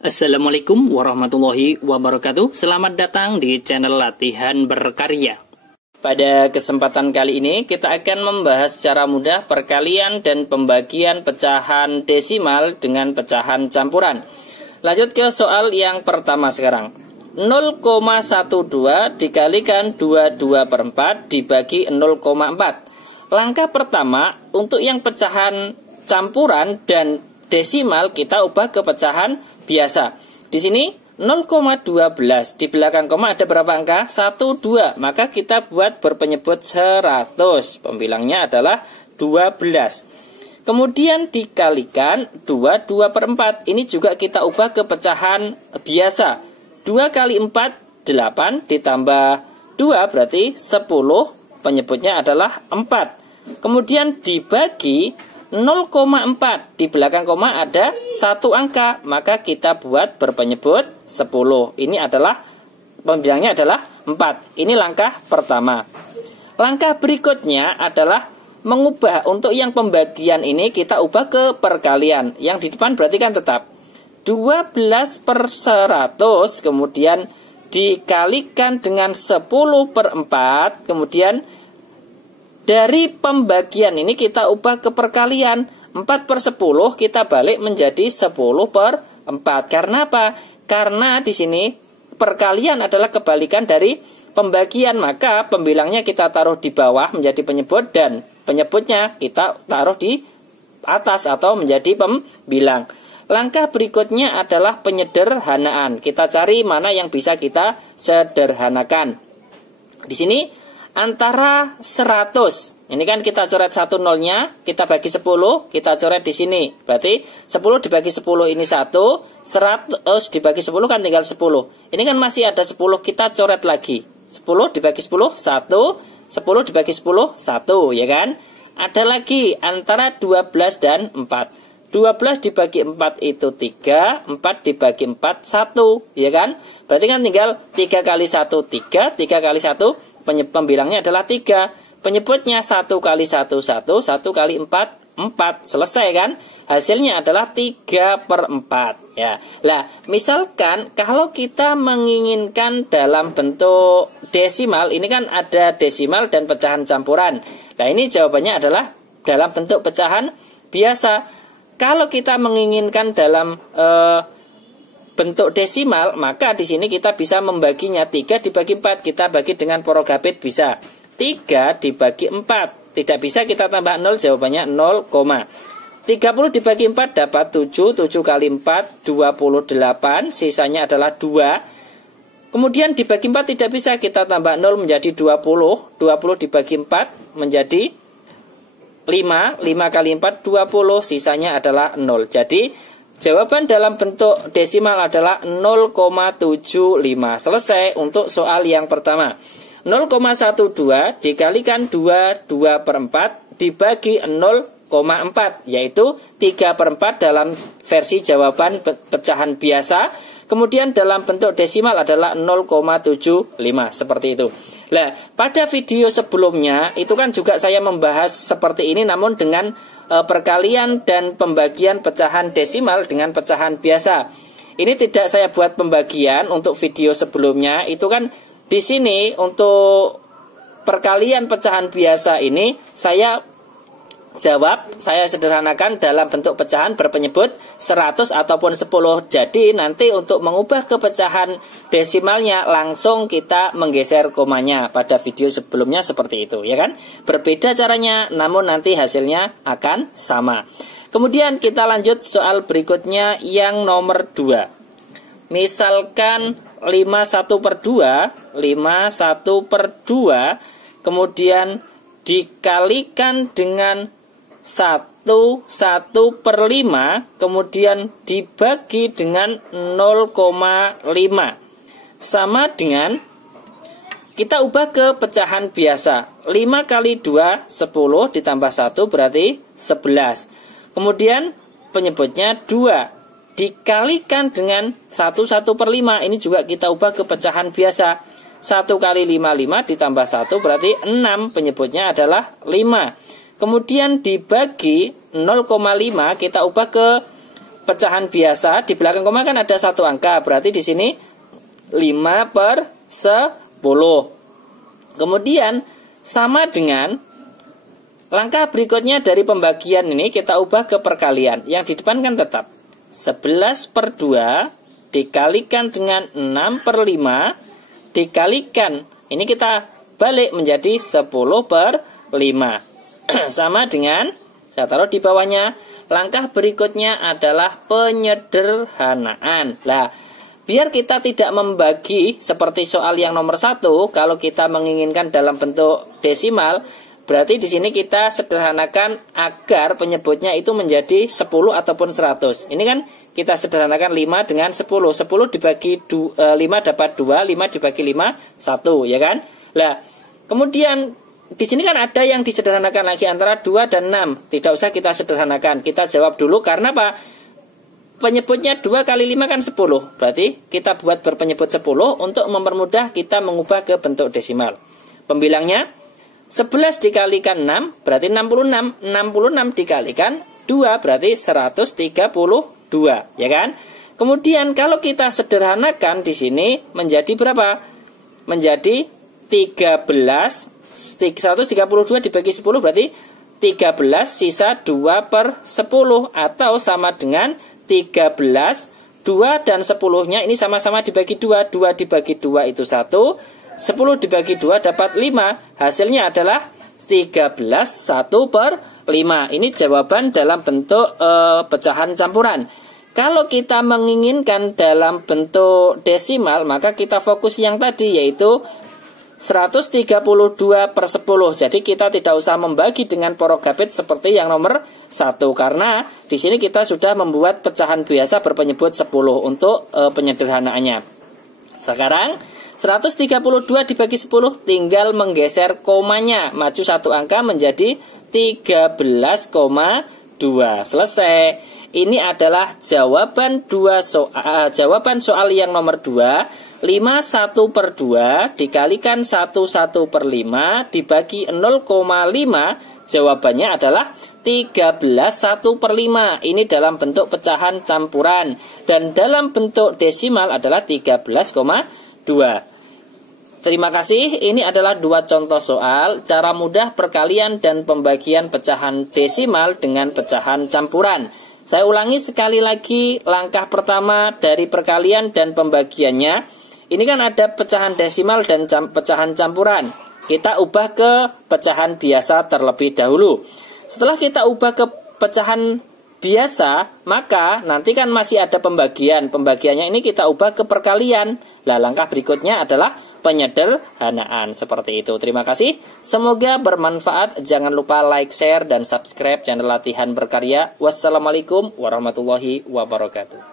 Assalamualaikum warahmatullahi wabarakatuh. Selamat datang di channel Latihan Berkarya. Pada kesempatan kali ini kita akan membahas secara mudah perkalian dan pembagian pecahan desimal dengan pecahan campuran. Lanjut ke soal yang pertama sekarang. 0,12 dikalikan 22/4 dibagi 0,4. Langkah pertama untuk yang pecahan campuran dan desimal kita ubah ke pecahan biasa. Di sini 0,12 di belakang koma ada berapa angka? 1, 2. Maka kita buat berpenyebut 100. Pembilangnya adalah 12. Kemudian dikalikan 22/4. Ini juga kita ubah ke pecahan biasa. 2 kali 4 8 ditambah 2 berarti 10. Penyebutnya adalah 4. Kemudian dibagi 0,4 di belakang koma ada satu angka, maka kita buat berpenyebut 10. Ini adalah pembilangnya adalah 4. Ini langkah pertama. Langkah berikutnya adalah mengubah untuk yang pembagian ini kita ubah ke perkalian. Yang di depan berarti kan tetap 12/100 kemudian dikalikan dengan 10/4 kemudian dari pembagian ini kita ubah ke perkalian. 4/10 kita balik menjadi 10/4. Karena apa? Karena di sini perkalian adalah kebalikan dari pembagian. Maka pembilangnya kita taruh di bawah menjadi penyebut dan penyebutnya kita taruh di atas atau menjadi pembilang. Langkah berikutnya adalah penyederhanaan. Kita cari mana yang bisa kita sederhanakan. Di sini antara 100, ini kan kita coret 1 nolnya, kita bagi 10, kita coret di sini. Berarti 10 dibagi 10 ini 1, 100 dibagi 10 kan tinggal 10. Ini kan masih ada 10, kita coret lagi. 10 dibagi 10, 1, 10 dibagi 10, 1, ya kan? Ada lagi antara 12 dan 4. 12 dibagi 4 itu 3, 4 dibagi 4, 1, ya kan? Berarti kan tinggal 3 kali 1, 3, 3 kali 1, pembilangnya adalah 3. Penyebutnya 1 kali 1, 1, 1 kali 4, 4. Selesai kan? Hasilnya adalah 3/4. Ya. Nah, misalkan kalau kita menginginkan dalam bentuk desimal, ini kan ada desimal dan pecahan campuran. Nah, ini jawabannya adalah dalam bentuk pecahan biasa. Kalau kita menginginkan dalam bentuk desimal, maka di sini kita bisa membaginya 3 dibagi 4. Kita bagi dengan porogapit bisa. 3 dibagi 4. Tidak bisa kita tambah 0, jawabannya 0, 30 dibagi 4 dapat 7. 7 kali 4, 28. Sisanya adalah 2. Kemudian dibagi 4 tidak bisa, kita tambah 0 menjadi 20. 20 dibagi 4 menjadi 5, 5 kali 4, 20, sisanya adalah 0. Jadi, jawaban dalam bentuk desimal adalah 0,75. Selesai untuk soal yang pertama. 0,12 dikalikan 22/4 dibagi 0,4, yaitu 3/4 dalam versi jawaban pecahan biasa. Kemudian dalam bentuk desimal adalah 0,75, seperti itu. Nah, pada video sebelumnya itu kan juga saya membahas seperti ini, namun dengan perkalian dan pembagian pecahan desimal dengan pecahan biasa. Ini tidak saya buat pembagian untuk video sebelumnya. Itu kan di sini untuk perkalian pecahan biasa ini saya jawab, saya sederhanakan dalam bentuk pecahan berpenyebut 100 ataupun 10. Jadi nanti untuk mengubah ke pecahan desimalnya langsung kita menggeser komanya. Pada video sebelumnya seperti itu, ya kan? Berbeda caranya, namun nanti hasilnya akan sama. Kemudian kita lanjut soal berikutnya yang nomor 2. Misalkan 51/2, 51/2 kemudian dikalikan dengan 1/5 kemudian dibagi dengan 0,5 sama dengan kita ubah ke pecahan biasa. 5 kali 2 10 ditambah 1 berarti 11. Kemudian penyebutnya 2 dikalikan dengan 1/5. Ini juga kita ubah ke pecahan biasa. 1 kali 5 5 ditambah 1 berarti 6. Penyebutnya adalah 5. Kemudian dibagi 0,5 kita ubah ke pecahan biasa, di belakang koma kan ada satu angka, berarti di sini 5/10. Kemudian sama dengan langkah berikutnya dari pembagian ini kita ubah ke perkalian. Yang di depan kan tetap 11/2 dikalikan dengan 6/5 dikalikan, ini kita balik menjadi 10/5. Sama dengan, saya taruh di bawahnya, langkah berikutnya adalah penyederhanaan. Nah, biar kita tidak membagi seperti soal yang nomor 1, kalau kita menginginkan dalam bentuk desimal, berarti di sini kita sederhanakan agar penyebutnya itu menjadi 10 ataupun 100. Ini kan kita sederhanakan 5 dengan 10. 10 dibagi 5 dapat 2, 5 dibagi 5, 1, ya kan? Nah, kemudian di sini kan ada yang disederhanakan lagi antara 2 dan 6. Tidak usah kita sederhanakan. Kita jawab dulu karena apa? Penyebutnya 2 kali 5 kan 10. Berarti kita buat berpenyebut 10 untuk mempermudah kita mengubah ke bentuk desimal. Pembilangnya 11 dikalikan 6 berarti 66. 66 dikalikan 2 berarti 132, ya kan? Kemudian kalau kita sederhanakan di sini menjadi berapa? Menjadi 132 dibagi 10 berarti 13 sisa 2/10 atau sama dengan 13. 2 dan 10-nya ini sama-sama dibagi 2. 2 dibagi 2 itu 1. 10 dibagi 2 dapat 5. Hasilnya adalah 13 1/5. Ini jawaban dalam bentuk pecahan campuran. Kalau kita menginginkan dalam bentuk desimal, maka kita fokus yang tadi, yaitu 132/10. Jadi kita tidak usah membagi dengan porogapit seperti yang nomor 1, karena di sini kita sudah membuat pecahan biasa berpenyebut 10 untuk penyederhanaannya. Sekarang 132 dibagi 10 tinggal menggeser komanya, maju satu angka menjadi 13,2. Selesai. Ini adalah jawaban jawaban soal yang nomor 2. 5 1/2 dikalikan 1/5 dibagi 0,5, jawabannya adalah 13 1/5. Ini dalam bentuk pecahan campuran, dan dalam bentuk desimal adalah 13,2. Terima kasih. Ini adalah 2 contoh soal cara mudah perkalian dan pembagian pecahan desimal dengan pecahan campuran. Saya ulangi sekali lagi langkah pertama dari perkalian dan pembagiannya. Ini kan ada pecahan desimal dan pecahan campuran. Kita ubah ke pecahan biasa terlebih dahulu. Setelah kita ubah ke pecahan biasa, maka nanti kan masih ada pembagian. Pembagiannya ini kita ubah ke perkalian. Nah, langkah berikutnya adalah penyederhanaan. Seperti itu. Terima kasih. Semoga bermanfaat. Jangan lupa like, share, dan subscribe channel Latihan Berkarya. Wassalamualaikum warahmatullahi wabarakatuh.